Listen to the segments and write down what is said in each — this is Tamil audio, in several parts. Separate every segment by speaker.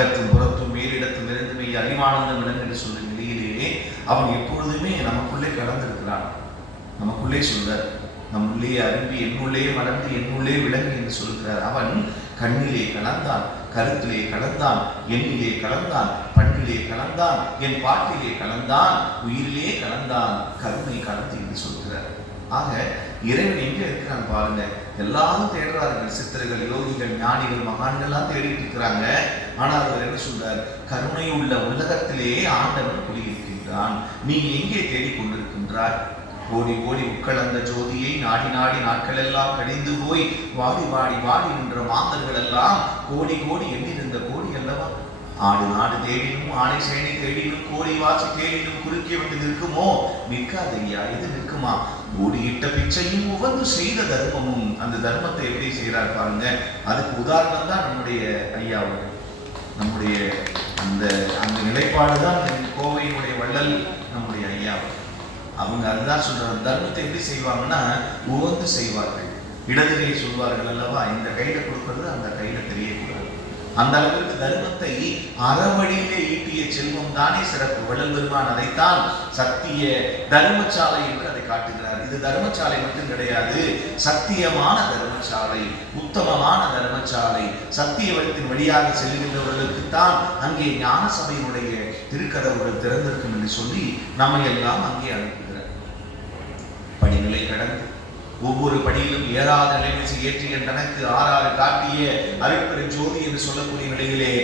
Speaker 1: அகத்தும் புறத்தும் மேலிடத்தும் இருந்து மெய் அறிவானந்தம் விளங்கு என்று சொல்லும் நிலையிலேயே அவன் எப்பொழுதுமே நமக்குள்ளே கலந்திருக்கிறான் நமக்குள்ளே சொல்றார் நம்முள்ளே அரும்பி என்னுள்ளே மலர்ந்து என்னுள்ளே விளங்கு என்று சொல்கிறார். அவன் கண்ணிலே கலந்தான் கருத்திலே கலந்தான் எண்ணிலே கலந்தான் பண்ணிலே கலந்தான் என் பாட்டிலே கலந்தான் உயிரிலே கலந்தான் கருணை கலந்து என்று சொல்கிறார். ஆக இறைவன் எங்கே இருக்கிறான் பாருங்க. எல்லாரும் தேடுறார்கள். சித்தர்கள் யோகிகள் ஞானிகள் மகான்கள்லாம் தேடிட்டு இருக்கிறாங்க. ஆனால் அவர் என்ன சொல்றார்? கருணை உள்ள உலகத்திலே ஆண்டவன் குடியிருக்கின்றான். நீ எங்கே தேடிக்கொண்டிருக்கின்றாய் ஓடி ஓடி உட்கலந்த ஜோதியை நாடி நாடி நாட்கள் எல்லாம் கடிந்து போய் வாடி வாடி வாடி நின்ற மாந்தர்கள் எல்லாம் கோடி கோடி எண்ணிருந்த கோடி அல்லவா? ஆடு நாடு தேடினும் ஆணை சேனை தேடினும் கோடி வாசி தேடினும் குறுக்கே விட்டு நிற்குமோ? நிற்காதையா இது நிற்குமா? ஓடியிட்ட பிச்சையும் உவந்து செய்த தர்மமும். அந்த தர்மத்தை எப்படி செய்கிறார் பாருங்க. அதுக்கு உதாரணம் தான் நம்முடைய ஐயா நம்முடைய அந்த அந்த நிலைப்பாடு தான் கோவையினுடைய வள்ளல் நம்முடைய ஐயா அவங்க அதுதான் சொல்றாங்க தர்மத்தை எப்படி செய்வாங்கன்னா உகந்து செய்வார்கள். இடது கையை சொல்வார்கள் அல்லவா? இந்த கையில கொடுக்கறது அந்த கையில தெரியக்கூடாது. அந்த அளவிற்கு தர்மத்தை அறவழியிலே ஈட்டிய செல்வம் தானே சிறப்பு. வள்ளல் அதைத்தான் சத்திய தர்மசாலை என்று அதை காட்டுகிறார். இது தர்மசாலை மட்டும் கிடையாது சத்தியமான தர்மசாலை உத்தமமான தர்மசாலை. சத்திய வழித்தின் வழியாக செல்கின்றவர்களுக்கு தான் அங்கே ஞான சபையினுடைய திருக்கதவுகள் திறந்திருக்கும் என்று சொல்லி நம்மை எல்லாம் அங்கே அனுப்புகிறார். படிநிலை கடந்து ஒவ்வொரு படியிலும் ஏறாத நிலைமிசை ஏற்றிய தனக்கு ஆறாறு காட்டிய அருட்பெரும் ஜோதி என்று சொல்லக்கூடிய நிலையிலே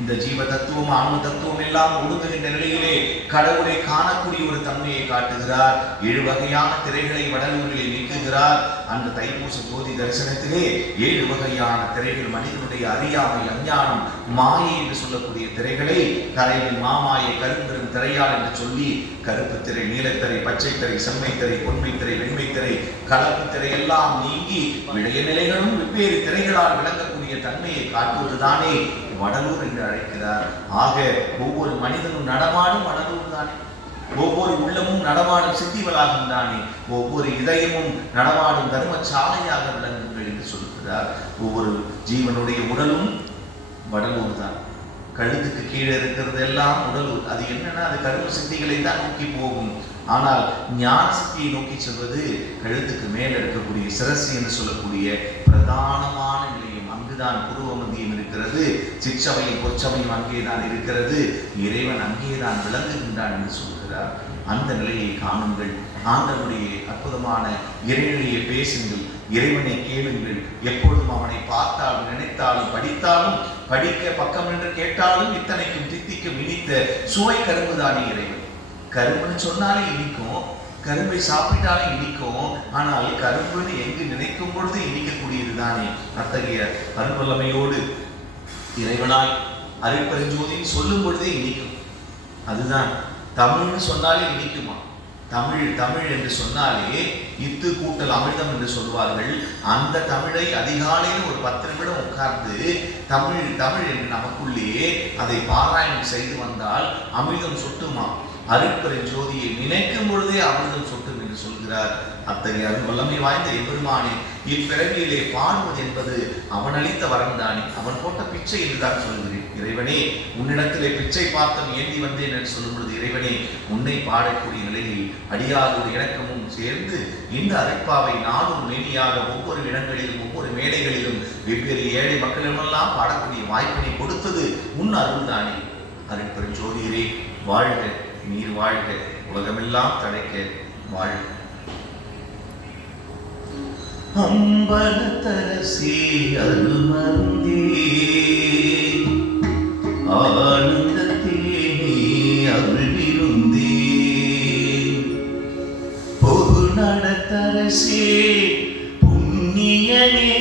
Speaker 1: இந்த ஜீவ தத்துவம் ஆன்ம தத்துவம் எல்லாம் ஒடுங்குகின்ற நிலையிலே கடவுளை காணக்கூடிய ஒரு தன்மையை காட்டுகிறார். ஏழு வகையான திரைகளை வடலூரிலே நீக்குகிறார். அந்த தைப்பூச ஜோதி தரிசனத்திலே ஏழு வகையான திரைகள் மனிதனுடைய அறியாமை அஞ்ஞானம் மாயை என்று சொல்லக்கூடிய திரைகளை கரையில் மாமாயை கரும்பெரும் திரையால் என்று சொல்லி கருப்பு திரை நீலத்திரை பச்சை திரை செம்மை திரை பொன்மை திரை வெண்மை திரை கலப்பு திரை எல்லாம் நீங்கி விடைய நிலைகளும் வெவ்வேறு திரைகளால் விளங்கக்கூடிய தன்மையை காட்டுவதுதானே வடலூர் என்று அழைக்கிறார். ஆக ஒவ்வொரு மனிதனும் நடமாடும் வடலூர் தானே. ஒவ்வொரு உள்ளமும் நடமாடும் சித்திகளாகும் தானே. ஒவ்வொரு இதயமும் நடமாடும் தர்மசாலையாக விளங்குங்கள் என்று சொல்கிறார். ஒவ்வொரு ஜீவனுடைய உடலும் வடலூர் தான். கழுத்துக்கு கீழே இருக்கிறது எல்லாம் உடலூர். அது என்னன்னா அது கரும சித்திகளை தான் நோக்கி போகும். ஆனால் ஞான சக்தியை நோக்கி செல்வது கழுத்துக்கு மேல இருக்கக்கூடிய சிரசு என்று சொல்லக்கூடிய பிரதானமான நிலையம் அங்குதான் புருவமந்தியம் இருக்கிறது. சிற்றவையும் பொற்சபையும் அங்கேதான் இருக்கிறது. இறைவன் அங்கேதான் விளங்குகின்றான் என்று சொல்கிறார். அந்த நிலையை காணுங்கள். ஆண்டவருடைய அற்புதமான இறைநிலையை பேசுங்கள். இறைவனை கேளுங்கள். எப்பொழுதும் அவனை பார்த்தாலும் நினைத்தாலும் படித்தாலும் படிக்க பக்கம் என்று கேட்டாலும் இத்தனைக்கும் தித்திக்கும் இனித்த சுவை கரும்புதானே இறைவன். கரும்புன்னு சொன்னாலே இனிக்கும். கரும்பை சாப்பிட்டாலே இனிக்கும் ஆனால் கரும்புன்னு எங்கு நினைக்கும் பொழுது இனிக்கக்கூடியது தானே? அத்தகைய அருள்வல்லமையோடு இறைவனாய் அருட்பெருஞ்சோதின்னு சொல்லும் பொழுதே இனிக்கும். அதுதான் தமிழ்னு சொன்னாலே இனிக்குமா? தமிழ் தமிழ் என்று சொன்னாலே இத்து கூட்டல் அமிர்தம் என்று சொல்வார்கள் அந்த தமிழை அதிகாலையில் ஒரு பத்து நிமிடம் உட்கார்ந்து தமிழ் தமிழ் என்று நமக்குள்ளேயே அதை பாராயணம் செய்து வந்தால் அமிர்தம் சொட்டுமா? அருட்பெரும் ஜோதியை நினைக்கும் பொழுதே அமிர்தம் சொட்டும் என்று சொல்கிறார். அத்தகைய அது வல்லமை வாய்ந்த எம்பெருமானே இப்பிறவியிலே பாடுவது என்பது அவன் அளித்த வரம் தானே அவன் போட்ட பிச்சை என்றுதான் சொல்கிறேன் இறைவனே உன்னிடத்திலே பிச்சை பார்த்தம் ஏந்தி வந்தேன் என்று சொல்லும் பொழுது இறைவனே உன்னை பாடக்கூடிய நிலையில் அடியாரோடு இணக்கமும் சேர்ந்து இந்த அரைப்பாவை நானும் மேனியாக ஒவ்வொரு இடங்களிலும் ஒவ்வொரு மேடைகளிலும் வெவ்வேறு ஏழை மக்களிடமெல்லாம் பாடக்கூடிய வாய்ப்பினை கொடுத்தது உன் அருள் தானே அருட்பெரும் ஜோதியரே வாழ்க நீர் வாழ்க. உலகமெல்லாம் தழைக்க வாழ்க. அம்பலத்தரசி அருமருந்தே ஆனந்தத்தே நீ அருள்விருந்தே. பொது நடத்தரசே புண்ணியனே